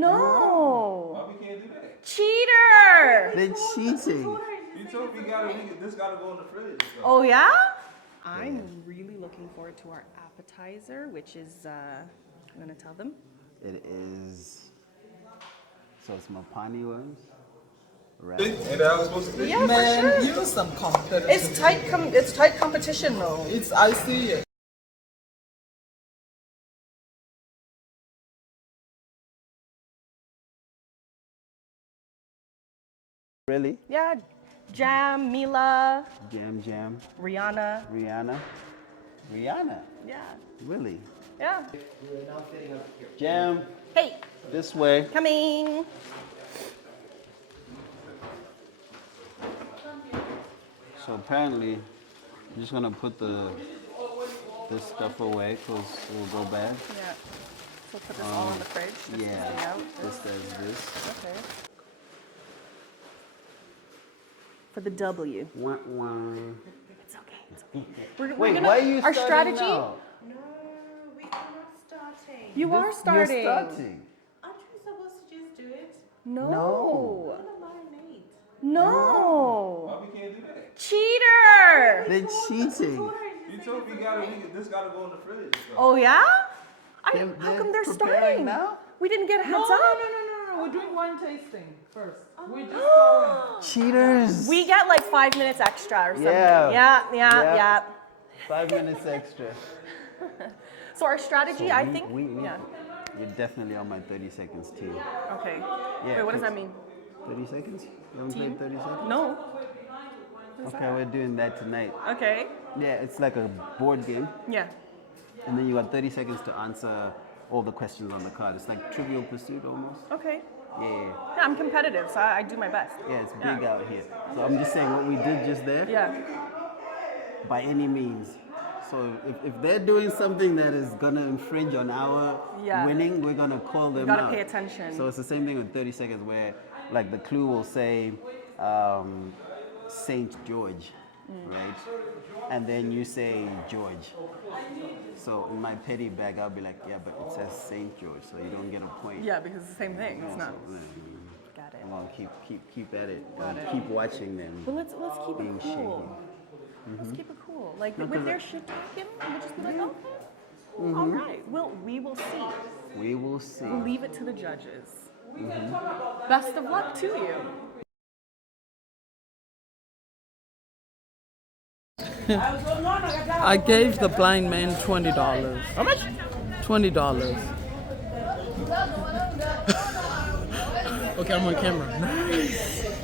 No. Why we can't do that? Cheater. They're cheating. You told me this gotta go in the fridge. So. Oh yeah? I'm really looking forward to our appetizer, which is I'm gonna tell them. It is. So it's mapani worms. Right. Ain't that how it's supposed to be? Yeah, Man, for sure. you some competition. It's tight competition though. I see it. Really? Yeah. Jam, Mila, Jam. Rihanna. Rihanna. Yeah. Really? Yeah. Jam. Hey, This way. coming. So apparently, I'm just gonna put this stuff away because it will go bad. Yeah. So put this all in the fridge. This Yeah. Stay out. This does this. Okay. For the W. Wah, wah. It's okay. It's okay. We're Wait, gonna, why are you our starting strategy? now? No, we are not starting. You are starting. You're starting. Aren't you supposed to just do it? No. No. I'm gonna marinate. No. Why we can't do that? Cheater. They're cheating. You told me this gotta go in the fridge. So. Oh yeah? How They're come they're preparing starting? now? We didn't get a heads No, up. no. We're doing wine tasting first. We're just going. Cheaters. We get like 5 minutes extra or something. Yeah. Yeah. 5 minutes extra. So our strategy, So I we- think. we- Yeah. You're definitely on my 30 seconds team. Okay. Yeah, Wait, what does that 'cause- mean? 30 seconds? You haven't Team? played 30 seconds? No. Okay, we're doing that tonight. Okay. Yeah, it's like a board game, Yeah. and then you got 30 seconds to answer all the questions on the card. It's like Trivial Pursuit almost. Okay. Yeah, Yeah, I'm competitive, so I do my best. yeah, it's big out here. So I'm just saying what we did just there, Yeah. by any means. So if they're doing something that is gonna infringe on our Yeah. winning, we're gonna call them gotta out. pay attention. So it's the same thing with 30 seconds where like the clue will say Saint George, right? And then you say George. So in my petty bag, I'll be like, yeah, but it says Saint George, so you don't get a point. Yeah, because it's the same thing. It's not. Got it. I'm gonna keep at it. Keep watching them. But let's keep Being it cool. shaky. Let's keep it cool. Like No, with 'cause their shit talking, we'll just be like, okay, all right. We will see. We will see. We'll leave it to the judges. Best of luck to you. I gave the blind man $20. How much? $20. Okay, I'm on camera.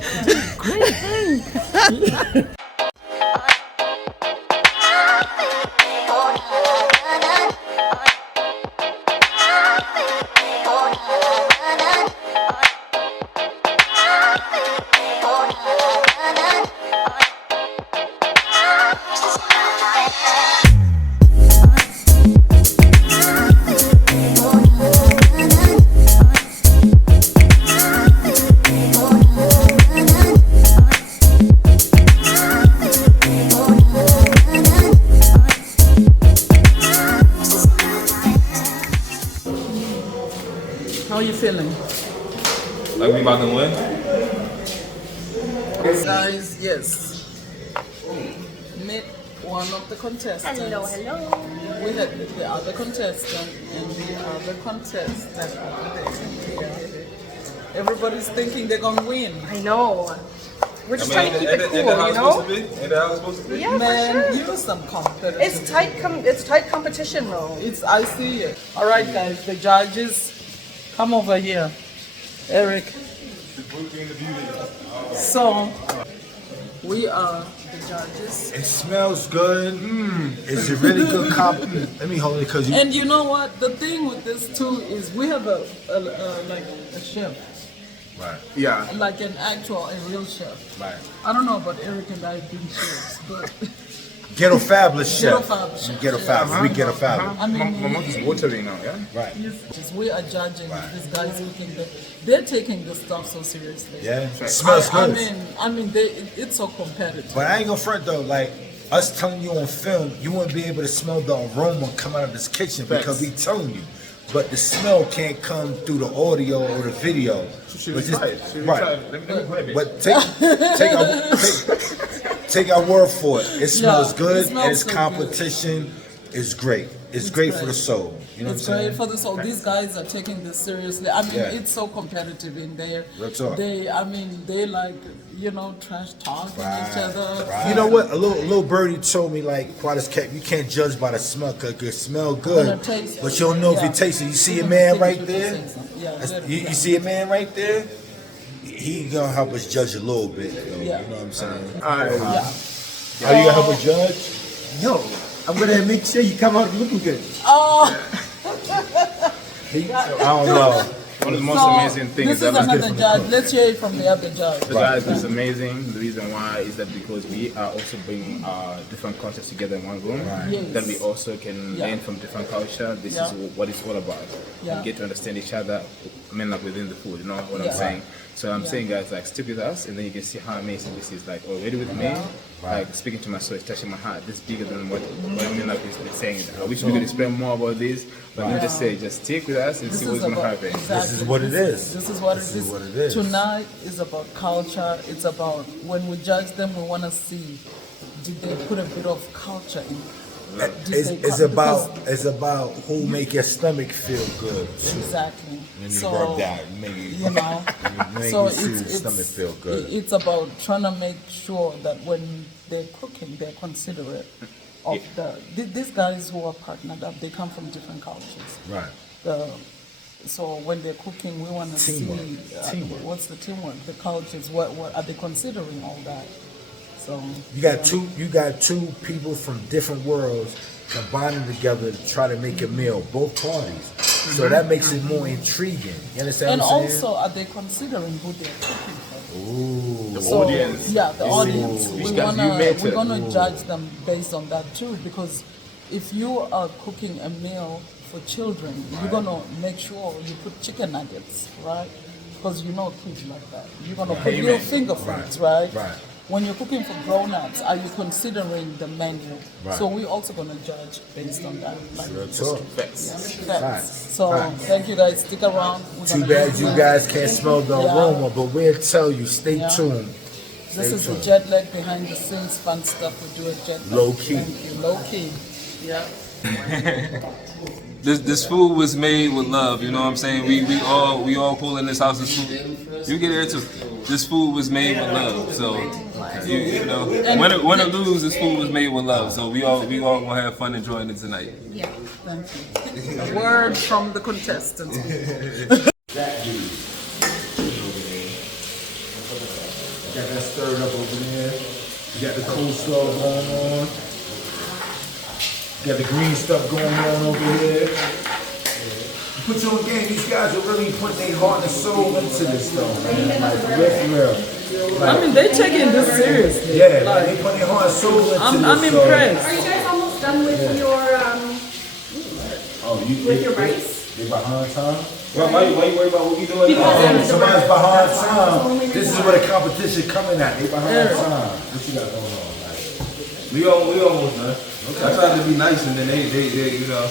How are you feeling? Like we about to win? Guys, yes. Meet one of the contestants. Hello. We had the other contestant and the other contestant over there. Everybody's thinking they're gonna win. I know. We're just trying to keep it cool, Ain't that how you it's know? supposed to be? Ain't that how it's supposed to be? Yeah, Man, for sure. you're some competition. It's tight competition though. I see it. All right, guys, the judges, come over here. Eric. So, we are the judges. It smells good. It's a really good compliment. Let me hold it because you. And you know what? The thing with this too is we have a chef, Right. Yeah. like an actual, a real chef. Right. I don't know about Eric and I being chefs, but Ghetto fabulous chef. Ghetto fabulous chef. Ghetto fabulous. We ghetto fabulous. I mean, My mouth is watering now. Yeah. Right. we are judging these guys cooking. They're taking this stuff so seriously. Yeah. It smells good. I mean, it's so competitive. But I ain't gonna front though. Like us telling you on film, you wouldn't be able to smell the aroma come out of this kitchen because we telling you. but the smell can't come through the audio or the video. But just- right. But take our word for it. It smells Yeah, good, it smells and its so good. competition is great. It's great for the soul. You know It's what I'm great saying? for the soul. These guys are taking this seriously. I mean, Yeah. it's so competitive in there. Real talk. They like, trash talking each other. You know what? A little birdie told me like, "Quite cat, you can't judge by the smell, cause it smell good, Gonna taste but it. you don't know if Yeah. you taste it. You see a Gonna man taste right it, there. say something. Yeah, That's- yeah. you see a man right there. He gonna help us judge a little bit. Though, Yeah. You know what I'm saying? Yeah. How you gonna help us judge? No, I'm gonna make sure you come out looking good. Oh, I don't know. One of the most so amazing things this that is another judge. Let's hear it from the other judge. the guys is amazing. The reason why is that because we are also bringing different cultures together in one room. Yes. That we also can Yeah. learn from different culture. This Yeah. is what it's all about. Yeah. And get to understand each other. I mean, like within the food. You know what Yeah. I'm saying? So I'm saying, guys, like stick with us, and then you can see how amazing this is. Like already with me, like speaking to my soul, it's touching my heart. This is bigger than what I mean. Like it's saying. I wish we could explain more about this, but let me just say, just stick with us and This see is what's gonna about happen. exactly. This is what it is. This is what This it is is. what it is. Tonight is about culture. It's about when we judge them, we want to see did they put a bit of culture in. Did It's, they it's cut- about because- it's about who make your stomach feel good. exactly. And you So, rub that, make you know, make so you see the stomach feel good. It's about trying to make sure that when they're cooking, they're considerate of these guys who are partnered up. They come from different cultures. Right. So when they're cooking, we want to see Teamwork. what's the teamwork, the cultures. What are they considering all that? So You got two people from different worlds combining together to try to make a meal, both parties. So that makes it more intriguing. You understand and what I'm saying? also, are they considering who they're cooking for? Ooh. The So, audience. yeah, the audience. Which guys you met We're it. gonna judge them based on that too, because if you are cooking a meal for children, you're gonna make sure you put chicken nuggets, right? Because you know kids like that. You're gonna put little Amen. finger foods, right? Right. When you're cooking for grown-ups, are you considering the menu? Right. So we're also gonna judge based on that. Like, Real talk. facts. Facts. So thank you guys. Stick around. We're Too gonna bad get you to- guys can't smell the Yeah. aroma, but we'll tell you. Stay Yeah. tuned. This Stay is the tuned. jet lag behind the scenes, fun stuff we do at jet lag. Low key. Thank you. Low key. Yeah. This food was made with love, you know what I'm saying? We all pull in this house this food. You get here too. This food was made with love, so you know, win or lose, this food was made with love. So we all gonna have fun enjoying it tonight. Thank you. A word from the contestants. Got that stirred up over there. You got the coleslaw going on. You got the green stuff going on over here. You put your own game. These guys are really putting their heart and soul into this though, man. Like real. I mean, they taking this seriously. Yeah, like, they put their heart and soul into I'm this. so- impressed. Are you guys almost done with your with your rice? They behind time? Why you worry about what we doing? Somebody's behind time. This is where the competition coming at. They behind time. What you got going on? Like, We almost done. I tried to be nice, and then they you know.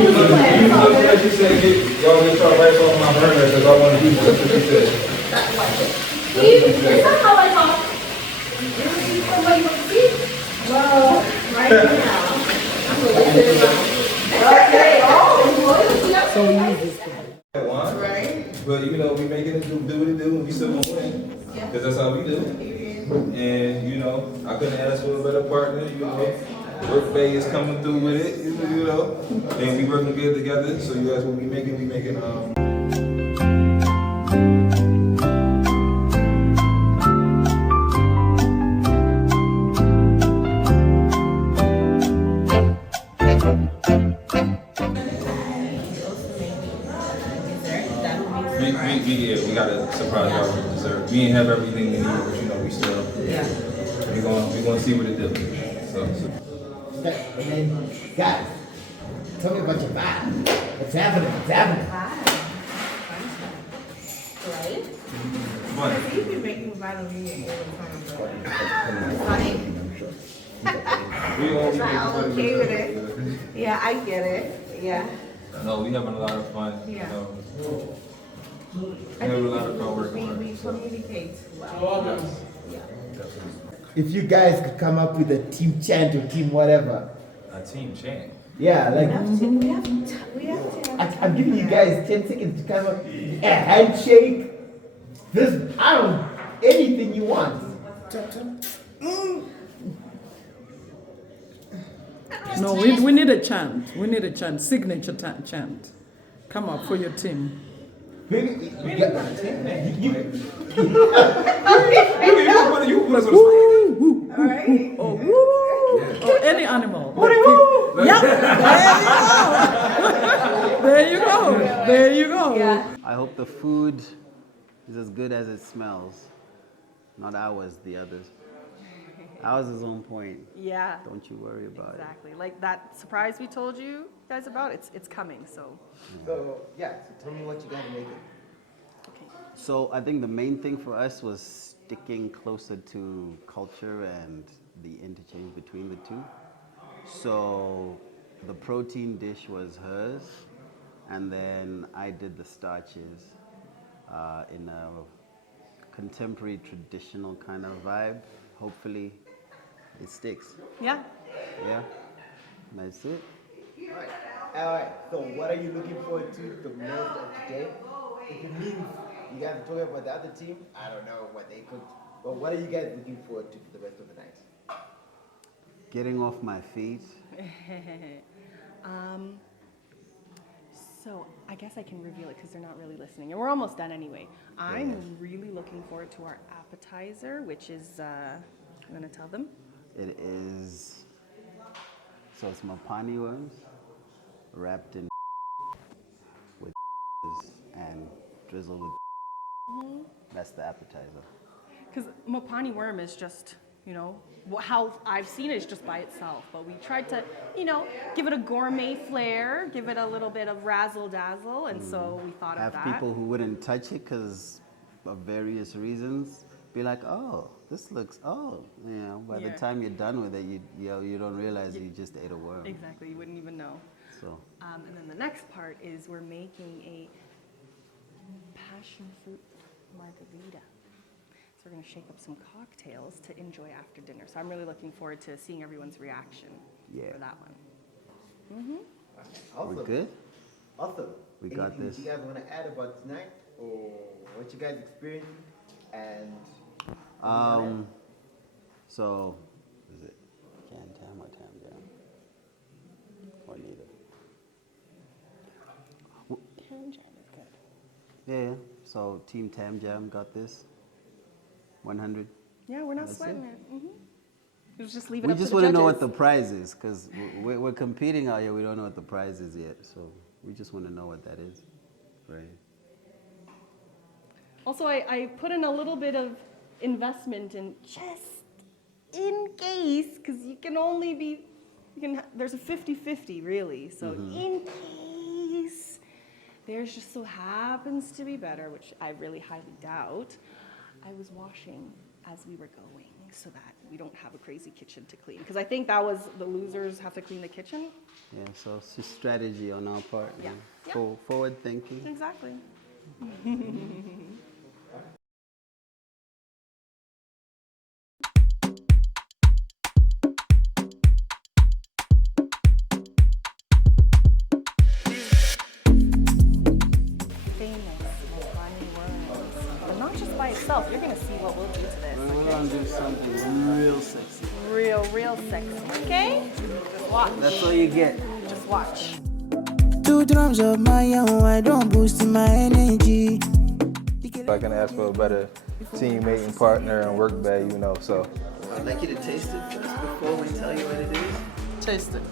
You said y'all get your rice off my burner because I want to do this. That's what you said. Is that how I talk? Somebody want to see? Well, right now. I'm going to sit around. Okay, Right. But you know, we making it do what it do, and we still gonna win. Because that's how we do. And you know, I couldn't ask for a better partner, you know. Work Bay is coming through with it, you know. And we working good together. So you guys will be making we got a surprise y'all with dessert. We ain't have everything we need, but you know, we still we gonna see what it do. So. And then, guys, tell me about your vibe. What's happening? What's happening? Right? fun. You can make me vitamin E all the time. We all be I'm making okay with it. fun. Yeah, I get it. Yeah. No, we having a lot of fun. Yeah. You know. We have a lot of fun working on We it. communicate well. Yes. If you guys could come up with a team chant or team whatever. A team chant. Yeah, like We have to. I'm giving you guys 10 seconds to come up. A handshake. This, I don't, anything you want. No, we need a chant. We need a chant, signature chant. Come up for your team. Maybe you got you, All right. Oh, woo! Or any animal. Yeah, there you go. There you go. Yeah. I hope the food is as good as it smells. Not ours, the others. Ours is on point. Yeah. Don't you worry about Exactly. Like that surprise we told you guys about, it's coming, so. so yeah, so tell me what you gotta make it. Okay. it. So I think the main thing for us was sticking closer to culture and the interchange between the two. So the protein dish was hers, and then I did the starches in a contemporary traditional kind of vibe. Hopefully it sticks. Yeah. Yeah, that's it. Alright, so what are you looking forward to the most of today? If it means you guys are talking about the other team, I don't know what they cooked. But what are you guys looking forward to for the rest of the night? Getting off my feet. So I guess I can reveal it because they're not really listening, and we're almost done anyway. I'm really looking forward to our appetizer, which is, I'm gonna tell them. It is, so it's mapani worms wrapped in with and drizzled with. That's the appetizer. Because Mopani worm is just, you know, how I've seen it is just by itself. But we tried to, you know, give it a gourmet flair, give it a little bit of razzle dazzle, and so we thought of Have that. people who wouldn't touch it because of various reasons be like, oh, this looks, oh, you know, by the Yeah. time you're done with it, you don't realize you just ate a worm. Exactly, you wouldn't even know. So, And then the next part is we're making a passion fruit margarita. So we're going to shake up some cocktails to enjoy after dinner. So I'm really looking forward to seeing everyone's reaction Yeah. for that one. Awesome. we're good? Awesome. We got Anything this. you guys want to add about tonight or what you guys experienced and So, is it can tam or tam jam? Or neither? Tam jam is good. Yeah, so Team Tam Jam got this. 100. Yeah, we're not That's sweating it. it. We just leave it We up just to want the to know what judges. the prize is because we're competing out here. We don't know what the prize is yet. So we just want to know what that is. Right. Also, I put in a little bit of investment in just in case, because you can only be, there's a 50-50 really. So in case theirs just so happens to be better, which I really highly doubt, I was washing as we were going so that we don't have a crazy kitchen to clean. Because I think that was the losers have to clean the kitchen. Yeah, so it's just strategy on our part. Yeah. Yeah. Forward thinking. Exactly. Famous Mopani worms. But not just by itself. You're going to see what we'll do to this. We're going to do something real sexy. Real sexy. Okay? Just watch. That's all you get. Just watch. 2 drums of my own, I don't boost my energy. If I can ask for a better teammate and partner and work bag, you know, so. I'd like you to taste it first before we tell you what it is. Taste it.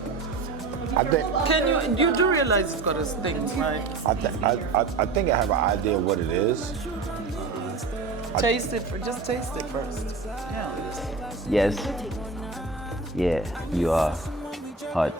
I think You do realize it's got a sting, right? I think I have an idea of what it is. Taste it. Just taste it first. Yeah. Yes. Yeah, you are hot.